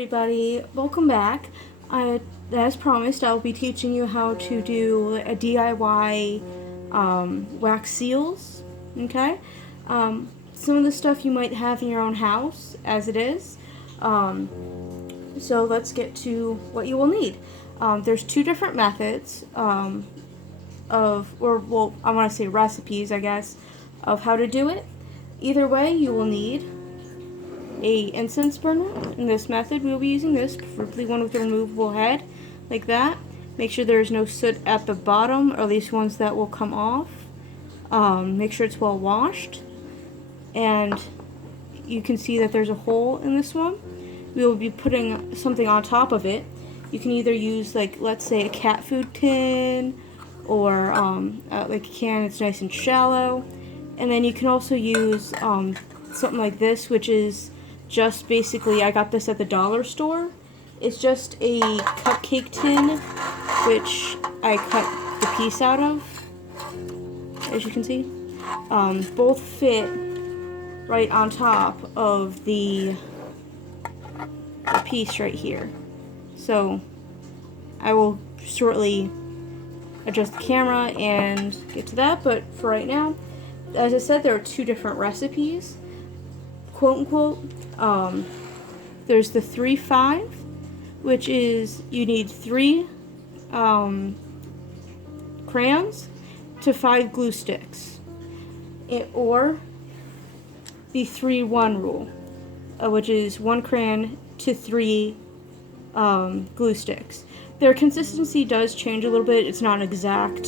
everybody, welcome back. As promised, I'll be teaching you how to do a DIY wax seals, okay? Some of the stuff you might have in your own house as it is. So let's get to what you will need. There's two different methods I want to say recipes, I guess, of how to do it. Either way, you will need a incense burner. In this method, we will be using this, preferably one with a removable head, like that. Make sure there's no soot at the bottom, or at least ones that will come off. Make sure it's well washed, and you can see that there's a hole in this one. We will be putting something on top of it. You can either use, like, let's say a cat food tin, or like a can that's nice and shallow. And then you can also use something like this, which is just basically, I got this at the dollar store. It's just a cupcake tin, which I cut the piece out of, as you can see. Both fit right on top of the piece right here. So I will shortly adjust the camera and get to that, but for right now, as I said, there are two different recipes, quote unquote. There's the 3-5, which is you need 3 crayons to 5 glue sticks, or the 3-1 rule, which is 1 crayon to 3 glue sticks. Their consistency does change a little bit. It's not an exact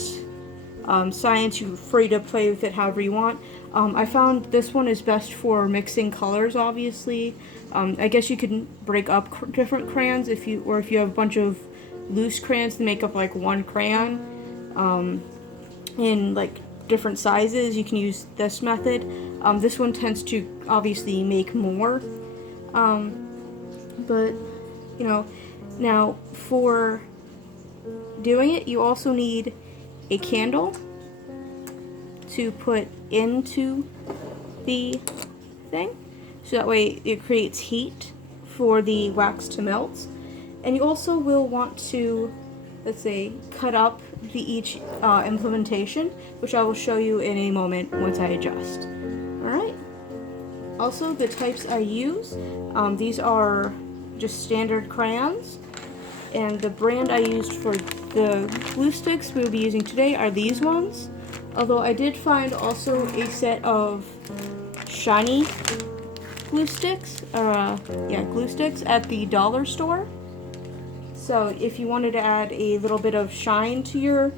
science. You're free to play with it however you want. I found this one is best for mixing colors, obviously. I guess you can break up different crayons if you have a bunch of loose crayons to make up like one crayon in like different sizes. You can use this method. This one tends to obviously make more, but you know, now for doing it, you also need a candle to put into the thing, so that way it creates heat for the wax to melt. And you also will want to, let's say, cut up each implementation, which I will show you in a moment once I adjust. Alright. Also, the types I use, these are just standard crayons, and the brand I used for the glue sticks we will be using today are these ones. Although I did find also a set of shiny glue sticks, glue sticks at the dollar store. So if you wanted to add a little bit of shine to your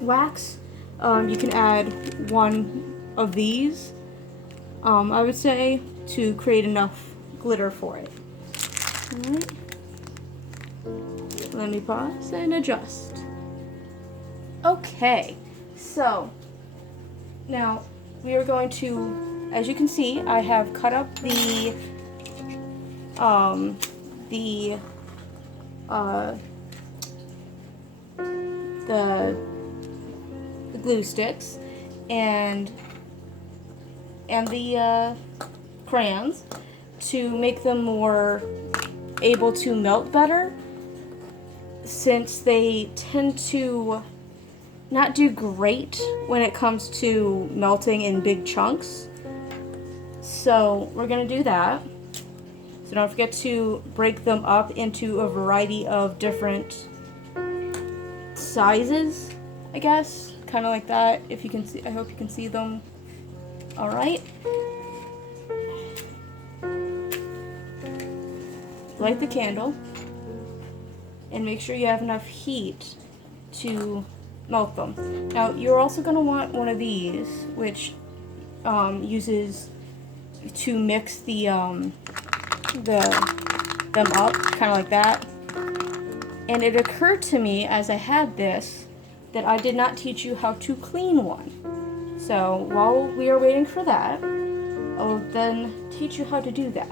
wax, you can add one of these, I would say, to create enough glitter for it. Alright. Let me pause and adjust. Okay, so now we are going to, as you can see, I have cut up the glue sticks and the crayons to make them more able to melt better, since they tend to not do great when it comes to melting in big chunks. So we're going to do that. So don't forget to break them up into a variety of different sizes, I guess. Kind of like that, if you can see. I hope you can see them. Alright. Light the candle, and make sure you have enough heat to melt them. Now you're also going to want one of these, which uses to mix them up, kind of like that. And it occurred to me as I had this that I did not teach you how to clean one. So while we are waiting for that, I'll then teach you how to do that.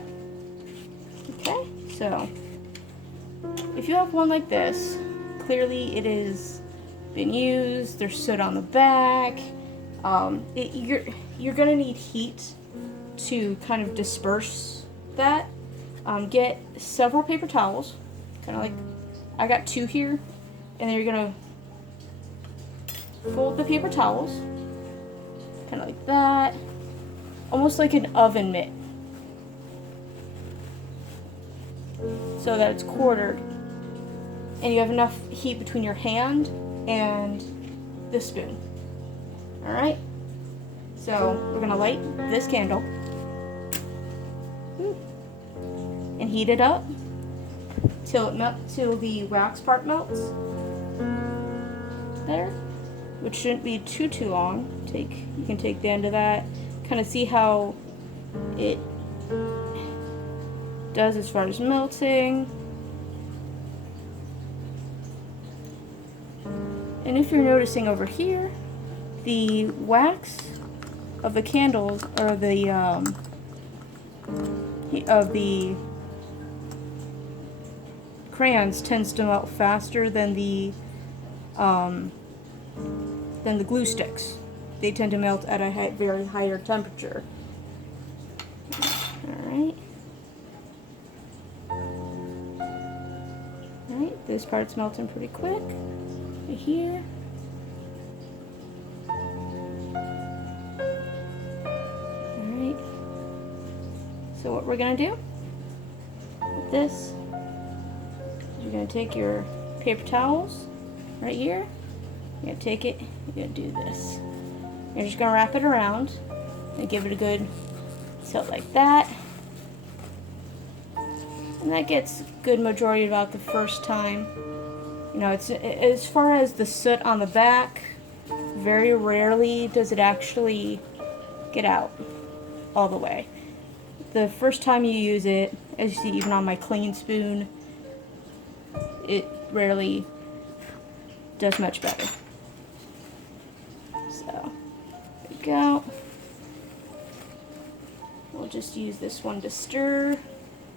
Okay, so if you have one like this, clearly it has been used, there's soot on the back, you're gonna need heat to kind of disperse that. get several paper towels, kind of like I got 2 here, and then you're gonna fold the paper towels, kind of like that, almost like an oven mitt, so that it's quartered, and you have enough heat between your hand and the spoon. All right, so we're gonna light this candle and heat it up till the wax part melts. There, which shouldn't be too long. You can take the end of that, kind of see how it does as far as melting. And if you're noticing over here, the wax of the candles, or of the crayons, tends to melt faster than the glue sticks. They tend to melt at a very higher temperature. Alright. Alright, this part's melting pretty quick. Right here. Alright. So what we're going to do with this is you're going to take your paper towels right here. You're going to take it, you're going to do this. You're just going to wrap it around and give it a good tilt like that. And that gets good majority about the first time. You know, it's as far as the soot on the back, very rarely does it actually get out all the way. The first time you use it, as you see even on my clean spoon, it rarely does much better. So, there we go. We'll just use this one to stir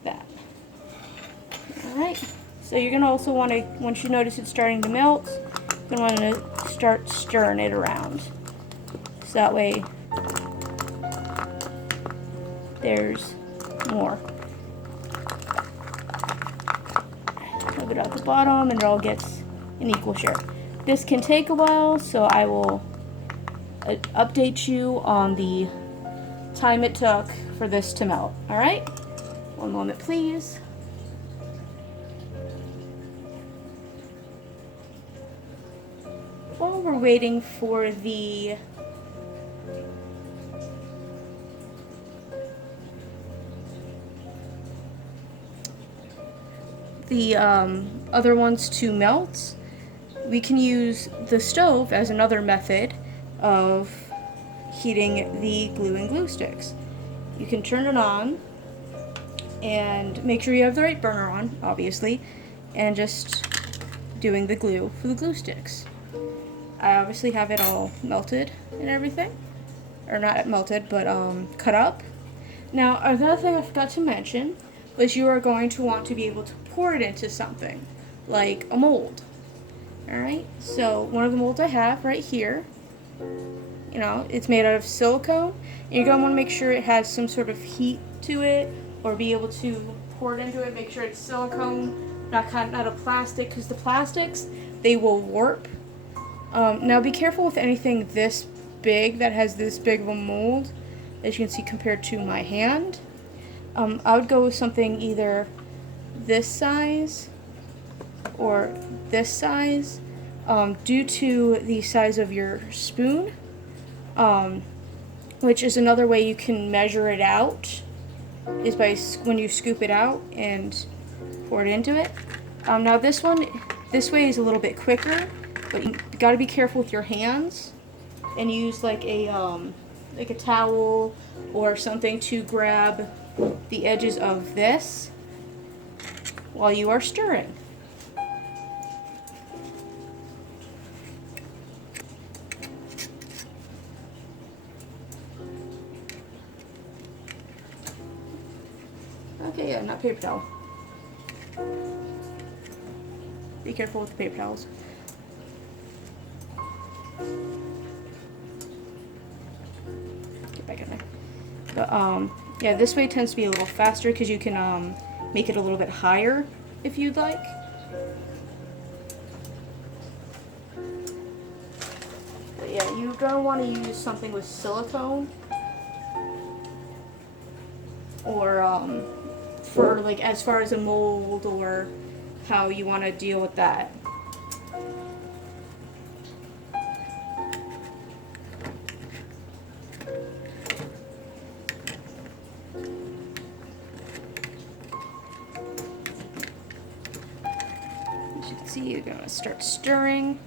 that. Alright, so you're going to also want to, once you notice it's starting to melt, you're going to want to start stirring it around. So that way there's more. Move it out the bottom and it all gets an equal share. This can take a while, so I will update you on the time it took for this to melt. Alright? One moment, please. While we're waiting for the other ones to melt, we can use the stove as another method of heating the glue and glue sticks. You can turn it on and make sure you have the right burner on, obviously, and just doing the glue for the glue sticks. I obviously have it all melted and everything, or not melted, but cut up. Now, another thing I forgot to mention was you are going to want to be able to pour it into something, like a mold. Alright, so one of the molds I have right here, you know, it's made out of silicone, and you're going to want to make sure it has some sort of heat to it, or be able to pour it into it, make sure it's silicone, not cut out of plastic, because the plastics, they will warp. Now be careful with anything this big, that has this big of a mold, as you can see compared to my hand. I would go with something either this size or this size, due to the size of your spoon, which is another way you can measure it out, is by when you scoop it out and pour it into it. Now this way is a little bit quicker, but you got to be careful with your hands and use like a towel or something to grab the edges of this while you are stirring. Okay, yeah, not paper towel. Be careful with the paper towels. Get back in there. But yeah, this way tends to be a little faster because you can make it a little bit higher if you'd like. But yeah, you're gonna want to use something with silicone, or for like as far as a mold or how you want to deal with that. As you can see, you're gonna start stirring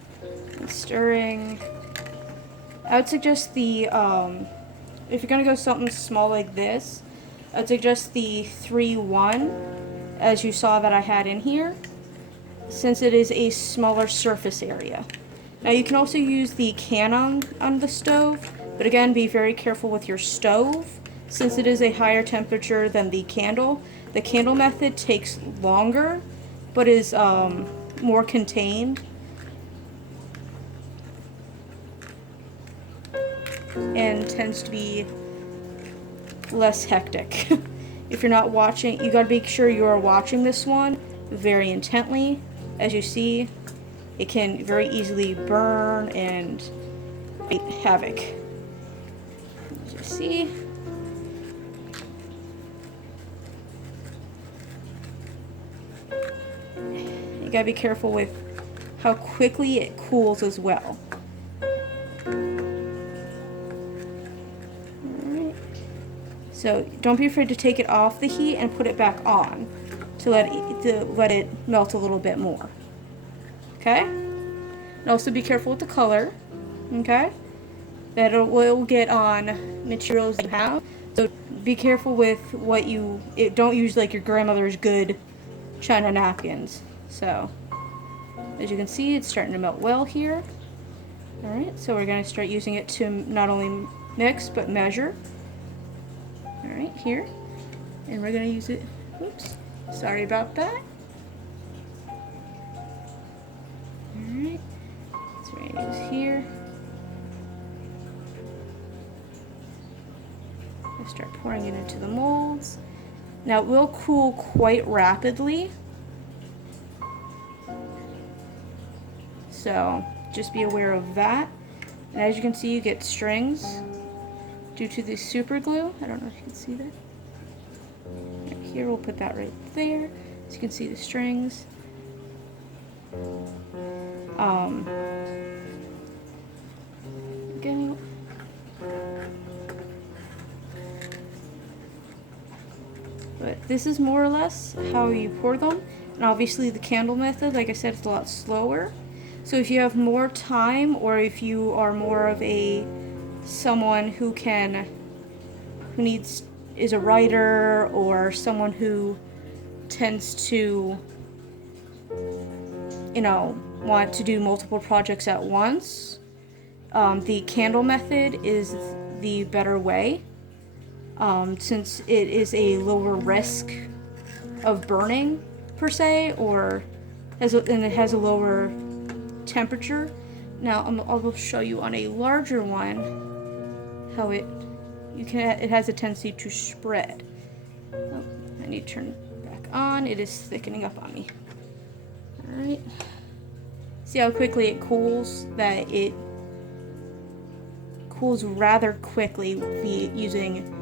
and stirring. I would suggest the if you're gonna go something small like this, I'd suggest the 3-1, as you saw that I had in here, since it is a smaller surface area. Now you can also use the can on the stove, but again, be very careful with your stove, since it is a higher temperature than the candle. The candle method takes longer, but is more contained. And tends to be less hectic. If you're not watching, you gotta make sure you are watching this one very intently. As you see, it can very easily burn and create havoc. As you see, you gotta be careful with how quickly it cools as well. So don't be afraid to take it off the heat and put it back on to let it melt a little bit more. Okay? And also be careful with the color. Okay? That it will get on materials you have. So be careful with what don't use like your grandmother's good china napkins. So as you can see, it's starting to melt well here. Alright, so we're going to start using it to not only mix but measure. Alright, here. And we're going to use it. Oops. Sorry about that. Alright. So we're going to use here. We'll start pouring it into the molds. Now it will cool quite rapidly. So just be aware of that. And as you can see, you get strings due to the super glue. I don't know if you can see that. Right here, we'll put that right there. So you can see the strings. Go. But this is more or less how you pour them. And obviously the candle method, like I said, it's a lot slower. So if you have more time, or if you are more of someone who is a writer, or someone who tends to, want to do multiple projects at once, the candle method is the better way, since it is a lower risk of burning per se, and it has a lower temperature. Now I will show you on a larger one how it has a tendency to spread. Oh, I need to turn it back on. It is thickening up on me. Alright. See how quickly it cools? That it cools rather quickly using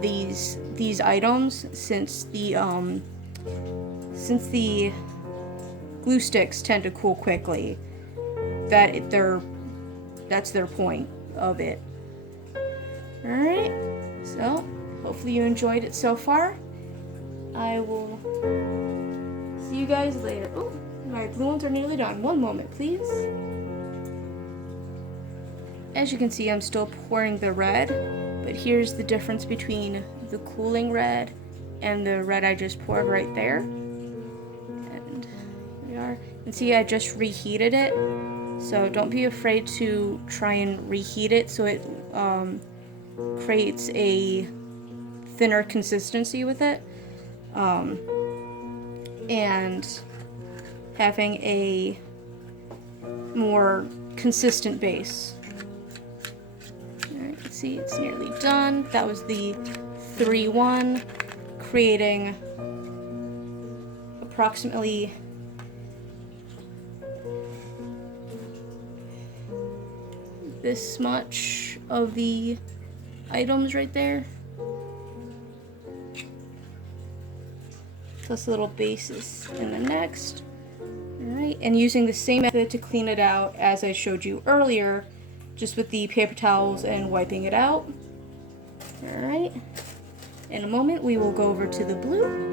these items, since the glue sticks tend to cool quickly. That's their point of it. Alright, so hopefully you enjoyed it so far. I will see you guys later. Oh, my blue ones are nearly done. One moment, please. As you can see, I'm still pouring the red, but here's the difference between the cooling red and the red I just poured right there. And here we are. You can see I just reheated it, so don't be afraid to try and reheat it so it creates a thinner consistency with it, and having a more consistent base. Alright, you can see it's nearly done. That was the 3-1, creating approximately this much of the items right there. Plus a little basis in the next. Alright, and using the same method to clean it out as I showed you earlier, just with the paper towels and wiping it out. Alright, in a moment we will go over to the blue.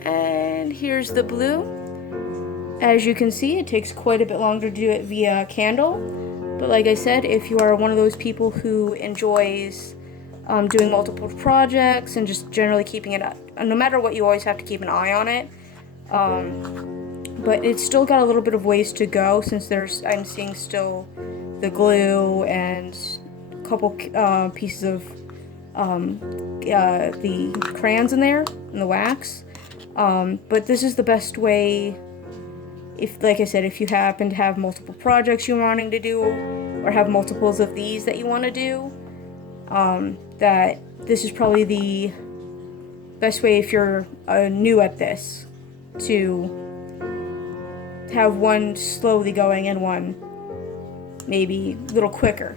And here's the blue. As you can see, it takes quite a bit longer to do it via candle. But like I said, if you are one of those people who enjoys doing multiple projects and just generally keeping it up, no matter what, you always have to keep an eye on it. But it's still got a little bit of ways to go, since I'm seeing still the glue and a couple pieces of the crayons in there and the wax. But this is the best way. If, like I said, if you happen to have multiple projects you're wanting to do, or have multiples of these that you want to do, that this is probably the best way if you're new at this, to have one slowly going and one maybe a little quicker.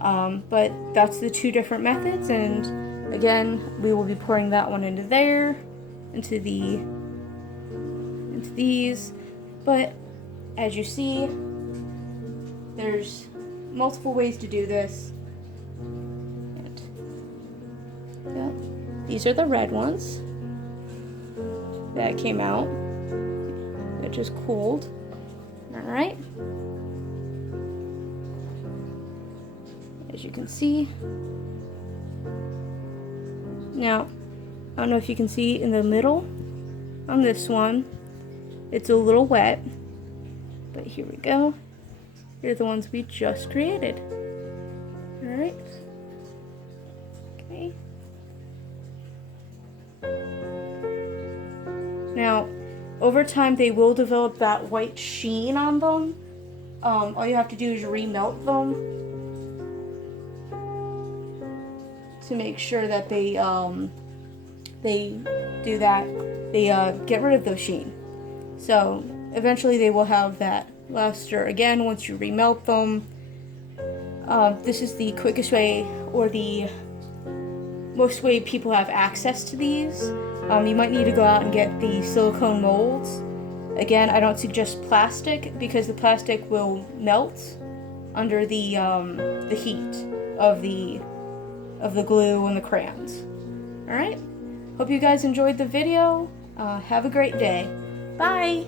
But that's the two different methods, and again, we will be pouring that one into there, into these. But as you see, there's multiple ways to do this. And, yeah, these are the red ones that came out. It just cooled. Alright. As you can see. Now, I don't know if you can see in the middle on this one, it's a little wet, but here we go. Here are the ones we just created. Alright. Okay. Now, over time they will develop that white sheen on them. All you have to do is remelt them to make sure that they do that. They get rid of the sheen. So eventually they will have that luster again once you remelt them. This is the quickest way, or the most way people have access to these. You might need to go out and get the silicone molds. Again, I don't suggest plastic, because the plastic will melt under the heat of the glue and the crayons. Alright, hope you guys enjoyed the video. Have a great day. Bye!